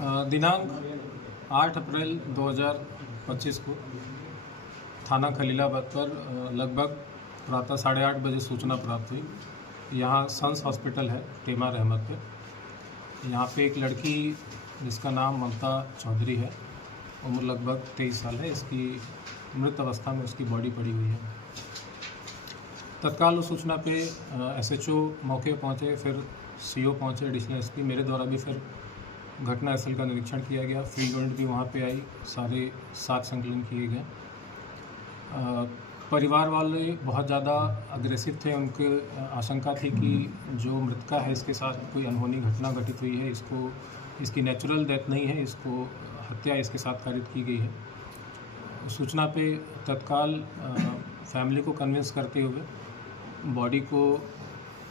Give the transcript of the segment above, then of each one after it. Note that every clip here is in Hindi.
दिनांक 8 अप्रैल 2025 को थाना खलीलाबाद पर लगभग प्रातः 8:30 बजे सूचना प्राप्त हुई। यहाँ सन्स हॉस्पिटल है टेमा रहमत पे। यहाँ पे एक लड़की जिसका नाम ममता चौधरी है, उम्र लगभग 23 साल है। इसकी मृत अवस्था में उसकी बॉडी पड़ी हुई है। तत्काल उस सूचना पे एसएचओ मौके पहुँचे, फिर सीओ पहुँचे, एडिशनल एसपी। मेरे द्वारा भी फिर घटना स्थल का निरीक्षण किया गया। फील्ड यूनिट भी वहाँ पे आई, सारे साथ संकलन किए गए। परिवार वाले बहुत ज़्यादा अग्रेसिव थे। उनके आशंका थी कि जो मृतका है इसके साथ कोई अनहोनी घटना घटित हुई है, इसकी नेचुरल डेथ नहीं है, इसको हत्या इसके साथ कारित की गई है। सूचना पे तत्काल फैमिली को कन्विंस करते हुए बॉडी को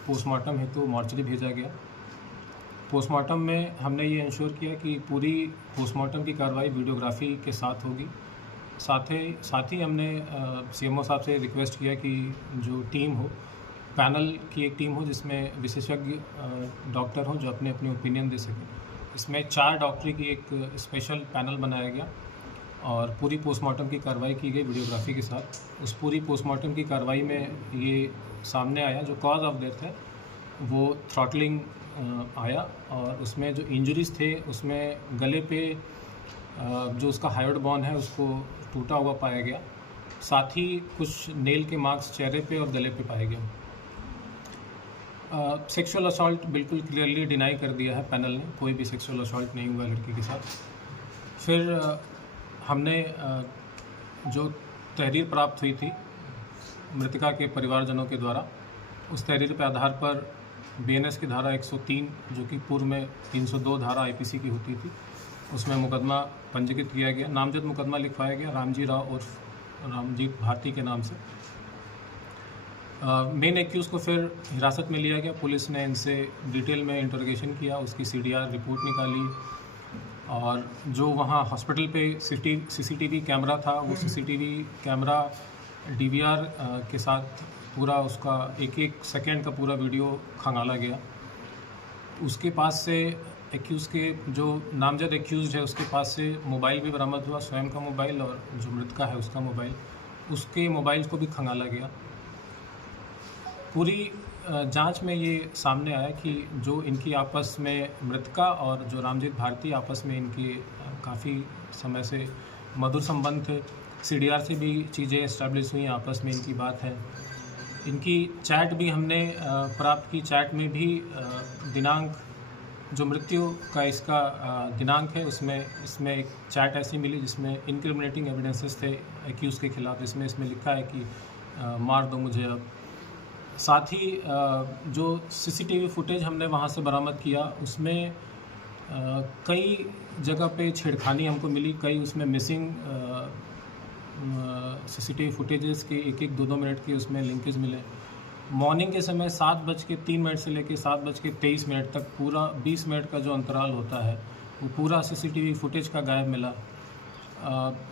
पोस्टमार्टम हेतु मॉर्चरी भेजा गया। पोस्टमार्टम में हमने ये इंश्योर किया कि पूरी पोस्टमार्टम की कार्रवाई वीडियोग्राफी के साथ होगी। साथ ही हमने सीएमओ साहब से रिक्वेस्ट किया कि जो टीम हो, पैनल की एक टीम हो जिसमें विशेषज्ञ डॉक्टर हों जो अपने अपनी ओपिनियन दे सकें। इसमें 4 डॉक्टरी की एक स्पेशल पैनल बनाया गया और पूरी पोस्टमार्टम की कार्रवाई की गई वीडियोग्राफी के साथ। उस पूरी पोस्टमार्टम की कार्रवाई में ये सामने आया, जो कॉज ऑफ डेथ है वो थ्रॉटलिंग आया और उसमें जो इंजरीज़ थे उसमें गले पे जो उसका हायोड बोन है उसको टूटा हुआ पाया गया। साथ ही कुछ नेल के मार्क्स चेहरे पे और गले पे पाए गए। सेक्सुअल असॉल्ट बिल्कुल क्लियरली डिनाई कर दिया है पैनल ने, कोई भी सेक्सुअल असॉल्ट नहीं हुआ लड़की के साथ। फिर हमने जो तहरीर प्राप्त हुई थी मृतका के परिवारजनों के द्वारा, उस तहरीर के आधार पर बीएनएस की धारा 103 जो कि पूर्व में 302 धारा आईपीसी की होती थी, उसमें मुकदमा पंजीकृत किया गया। नामजद मुकदमा लिखवाया गया रामजी राव उर्फ रामजीत भारती के नाम से। मेन एक्यूज़ को फिर हिरासत में लिया गया। पुलिस ने इनसे डिटेल में इंटरोगेशन किया, उसकी सीडीआर रिपोर्ट निकाली और जो वहाँ हॉस्पिटल पे सीसीटीवी कैमरा था, वो सीसीटीवी कैमरा डीवीआर के साथ पूरा उसका एक सेकंड का पूरा वीडियो खंगाला गया। उसके पास से एक्यूज़ के जो नामजद एक्यूज़ है उसके पास से मोबाइल भी बरामद हुआ, स्वयं का मोबाइल और जो मृतका है उसका मोबाइल, उसके मोबाइल को भी खंगाला गया। पूरी जांच में ये सामने आया कि जो इनकी आपस में मृतका और जो रामजीत भारती आपस में इनके काफ़ी समय से मधुर संबंध थे। सीडीआर से भी चीज़ें इस्टेब्लिश हुई, आपस में इनकी बात है। इनकी चैट भी हमने प्राप्त की। चैट में भी दिनांक जो मृत्यु का इसका दिनांक है इसमें एक चैट ऐसी मिली जिसमें इनक्रिमिनेटिंग एविडेंसेस थे एक्यूज़ के खिलाफ। इसमें लिखा है कि मार दो मुझे अब। साथ ही जो सीसीटीवी फुटेज हमने वहाँ से बरामद किया उसमें कई जगह पे छेड़खानी हमको मिली। कई उसमें मिसिंग सीसीटीवी फुटेजेस के 1-1, 2-2 मिनट के उसमें लिंकेज मिले। मॉर्निंग के समय 7:03 से लेकर 7:23 तक पूरा 20 मिनट का जो अंतराल होता है वो पूरा सीसीटीवी फुटेज का गायब मिला।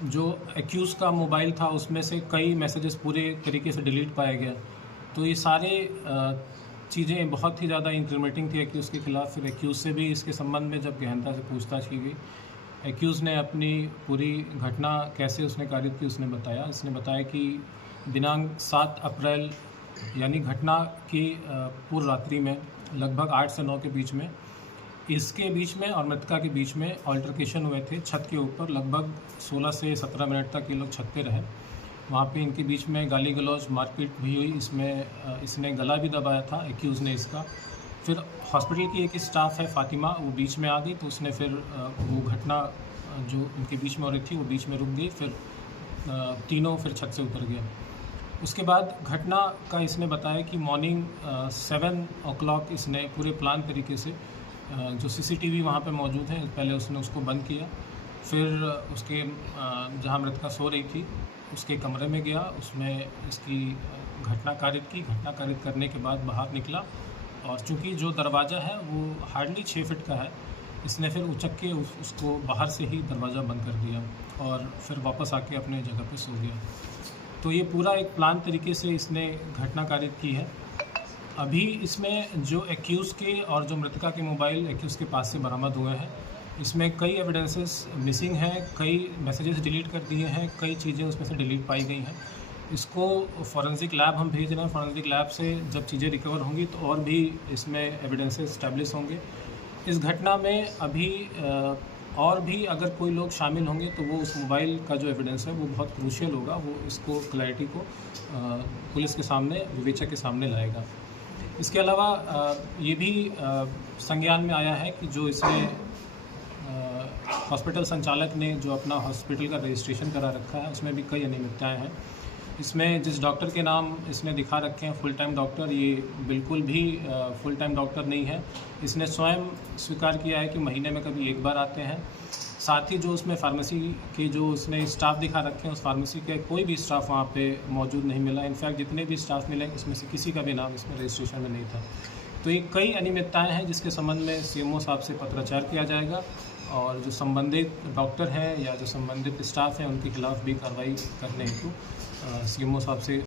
जो एक्यूज़ का मोबाइल था उसमें से कई मैसेजेस पूरे तरीके से डिलीट पाए गए। तो ये सारे चीज़ें बहुत ही ज़्यादा इंक्रिमिनेटिंग थी एक्यूज़ के खिलाफ। फिर एक्यूज़ से भी इसके संबंध में जब गहनता से पूछताछ की गई, एक्यूज़ ने अपनी पूरी घटना कैसे उसने कारित की उसने बताया कि दिनांक 7 अप्रैल यानी घटना की पूर्व रात्रि में लगभग 8 से 9 के बीच में इसके बीच में और मृतका के बीच में अल्टरकेशन हुए थे छत के ऊपर। लगभग 16 से 17 मिनट तक ये लोग छत पे रहे। वहाँ पे इनके बीच में गाली गलौज मारपीट भी हुई। इसने गला भी दबाया था एक्यूज़ ने इसका। फिर हॉस्पिटल की एक स्टाफ है फातिमा, वो बीच में आ गई तो उसने फिर वो घटना जो उनके बीच में हो रही थी वो बीच में रुक गई। फिर तीनों फिर छत से उतर गए। उसके बाद घटना का इसने बताया कि मॉर्निंग 7 o'clock इसने पूरे प्लान तरीके से जो सीसीटीवी वहाँ पे मौजूद है पहले उसने उसको बंद किया। फिर उसके जहाँ मृतका सो रही थी उसके कमरे में गया, उसमें इसकी घटना कारित करने के बाद बाहर निकला और चूँकि जो दरवाज़ा है वो हार्डली 6 फीट का है, इसने फिर उचक के उसको बाहर से ही दरवाज़ा बंद कर दिया और फिर वापस आके अपने जगह पे सो गया। तो ये पूरा एक प्लान तरीके से इसने घटना कारित की है। अभी इसमें जो एक्यूज़ के और जो मृतका के मोबाइल एक्यूज़ के पास से बरामद हुए हैं इसमें कई एविडेंसेस मिसिंग हैं, कई मैसेजेस डिलीट कर दिए हैं, कई चीज़ें उसमें से डिलीट पाई गई हैं। इसको फॉरेंसिक लैब हम भेज रहे हैं। फॉरेंसिक लैब से जब चीज़ें रिकवर होंगी तो और भी इसमें एविडेंसेस एस्टैब्लिश होंगे। इस घटना में अभी और भी अगर कोई लोग शामिल होंगे तो वो उस मोबाइल का जो एविडेंस है वो बहुत क्रूशियल होगा। वो इसको क्लैरिटी को पुलिस के सामने, विवेचक के सामने लाएगा। इसके अलावा ये भी संज्ञान में आया है कि जो इसमें हॉस्पिटल संचालक ने जो अपना हॉस्पिटल का रजिस्ट्रेशन करा रखा है उसमें भी कई अनियमितताएँ हैं। इसमें जिस डॉक्टर के नाम इसने दिखा रखे हैं फुल टाइम डॉक्टर, ये बिल्कुल भी फुल टाइम डॉक्टर नहीं है। इसने स्वयं स्वीकार किया है कि महीने में कभी एक बार आते हैं। साथ ही जो उसमें फार्मेसी के जो उसने स्टाफ दिखा रखे हैं, उस फार्मेसी के कोई भी स्टाफ वहाँ पे मौजूद नहीं मिला। इनफैक्ट जितने भी स्टाफ मिले उसमें से किसी का भी नाम इसमें रजिस्ट्रेशन में नहीं था। तो ये कई अनियमितताएँ हैं जिसके संबंध में सीएमओ साहब से पत्राचार किया जाएगा और जो संबंधित डॉक्टर हैं या जो संबंधित स्टाफ हैं उनके खिलाफ भी कार्रवाई करने हेतु सीएमओ साहब से